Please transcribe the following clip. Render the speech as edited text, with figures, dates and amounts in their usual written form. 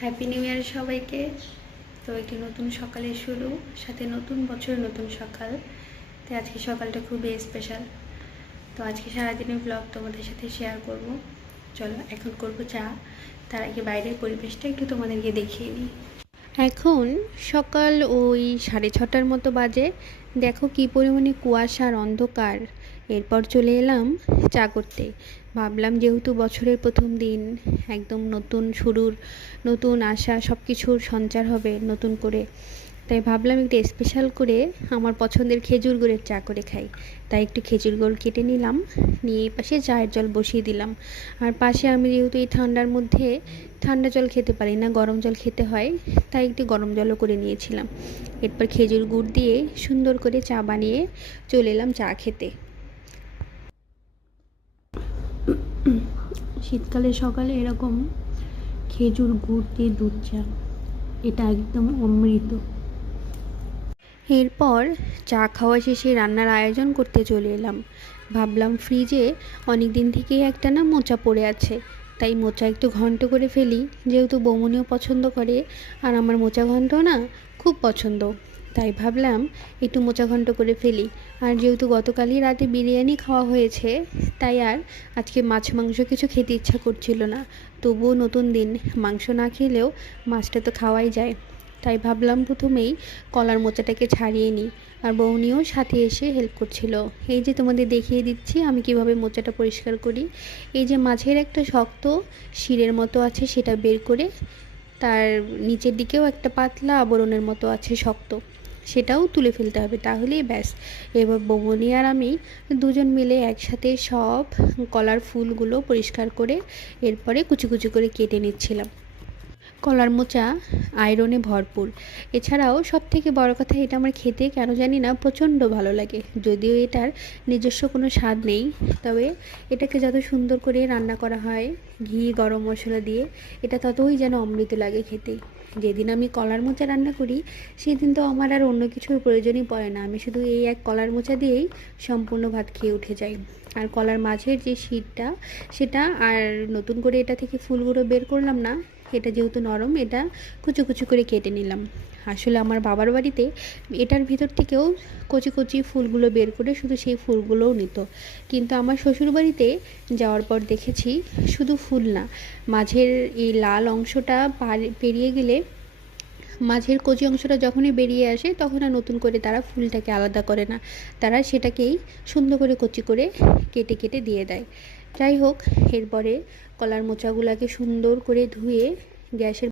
Happy new year সবাইকে। তো একটি নতুন সকালের শুরু, সাথে নতুন বছরের নতুন সকাল। তো আজকে সকালটা খুবই স্পেশাল। তো আজকে সারাদিনের ব্লগ তোমাদের সাথে শেয়ার করব। চলো এখন করব চা। তার আগে বাইরের পরিবেশটা একটু তোমাদেরকে দেখিয়ে নিই। এখন সকাল ওই 6:30টার মতো বাজে। দেখো কি পরিমাণে কুয়াশা আর অন্ধকার। এরপর চলে এলাম চা করতে। ভাবলাম যেহেতু বছরের প্রথম দিন, একদম নতুন শুরুর, নতুন আশা, সব কিছুর সঞ্চার হবে নতুন করে। তাই ভাবলাম একটু স্পেশাল করে আমার পছন্দের খেজুর গুড়ের চা করে খাই। তাই একটু খেজুর গুড় কেটে নিলাম, নিয়ে এই পাশে চায়ের জল বসিয়ে দিলাম। আর পাশে আমি যেহেতু এই ঠান্ডার মধ্যে ঠান্ডা জল খেতে পারি না, গরম জল খেতে হয়, তাই একটু গরম জলও করে নিয়েছিলাম। এরপর খেজুর গুড় দিয়ে সুন্দর করে চা বানিয়ে চলে এলাম চা খেতে। শীতকালে সকালে এরকম খেজুর গুড় দিয়ে দুধ চা, এটা একদম অমৃত। এরপর চা খাওয়া শেষে রান্নার আয়োজন করতে চলে এলাম। ভাবলাম ফ্রিজে অনেক দিন থেকেই একটা না মোচা পড়ে আছে, তাই মোচা একটু ঘন্ট করে ফেলি, যেহেতু বৌমনিও পছন্দ করে আর আমার মোচা ঘন্ট না খুব পছন্দ। তাই ভাবলাম একটু মোচা ঘন্ট করে ফেলি। আর যেহেতু গতকালই রাতে বিরিয়ানি খাওয়া হয়েছে, তাই আর আজকে মাছ মাংস কিছু খেতে ইচ্ছা করছিল না। তবুও নতুন দিন, মাংস না খেলেও মাছটা তো খাওয়াই যায়। তাই ভাবলাম প্রথমেই কলার মোচাটাকে ছাড়িয়ে নিই। আর বৌনিও সাথে এসে হেল্প করছিল। এই যে তোমাদের দেখিয়ে দিচ্ছি আমি কিভাবে মোচাটা পরিষ্কার করি। এই যে মাছের একটা শক্ত শিরের মতো আছে, সেটা বের করে তার নিচের দিকেও একটা পাতলা আবরণের মতো আছে শক্ত, সেটাও তুলে ফেলতে হবে, তাহলেই ব্যাস। এবার বৌমনি আর আমি দুজন মিলে একসাথে সব কলার ফুলগুলো পরিষ্কার করে এরপরে কুচি কুচি করে কেটে নিচ্ছিলাম। কলার মোচা আয়রনে ভরপুর। এছাড়াও সবথেকে বড় কথা, এটা আমার খেতে কেন জানি না প্রচণ্ড ভালো লাগে। যদিও এটার নিজস্ব কোনো স্বাদ নেই, তবে এটাকে যত সুন্দর করে রান্না করা হয় ঘি গরম মশলা দিয়ে, এটা ততই যেন অমৃত লাগে খেতে। যেদিন আমি কলার মোচা রান্না করি সেদিন তো আমার আর অন্য কিছুর প্রয়োজনই পড়ে না, আমি শুধু এই এক কলার মোচা দিয়েই সম্পূর্ণ ভাত খেয়ে উঠে যাই। আর কলার মাঝের যে শীতটা, সেটা আর নতুন করে এটা থেকে ফুলগুলো বের করলাম না, এটা যেহেতু নরম, এটা কুচি কুচি করে কেটে নিলাম। আসলে আমার বাবার বাড়িতে এটার ভিতর থেকেও কচি কচি ফুলগুলো বের করে শুধু সেই ফুলগুলোও নিত, কিন্তু আমার শ্বশুরবাড়িতে যাওয়ার পর দেখেছি শুধু ফুল না, মাঝের এই লাল অংশটা পেরিয়ে গেলে, মাঝের কচি অংশটা যখনই বেরিয়ে আসে তখন আর নতুন করে তারা ফুলটাকে আলাদা করে না, তারা সেটাকেই সুন্দর করে কচি করে কেটে কেটে দিয়ে দেয়। যাই হোক, এরপরে কলার মোচাগুলোকে সুন্দর করে ধুয়ে গ্যাসের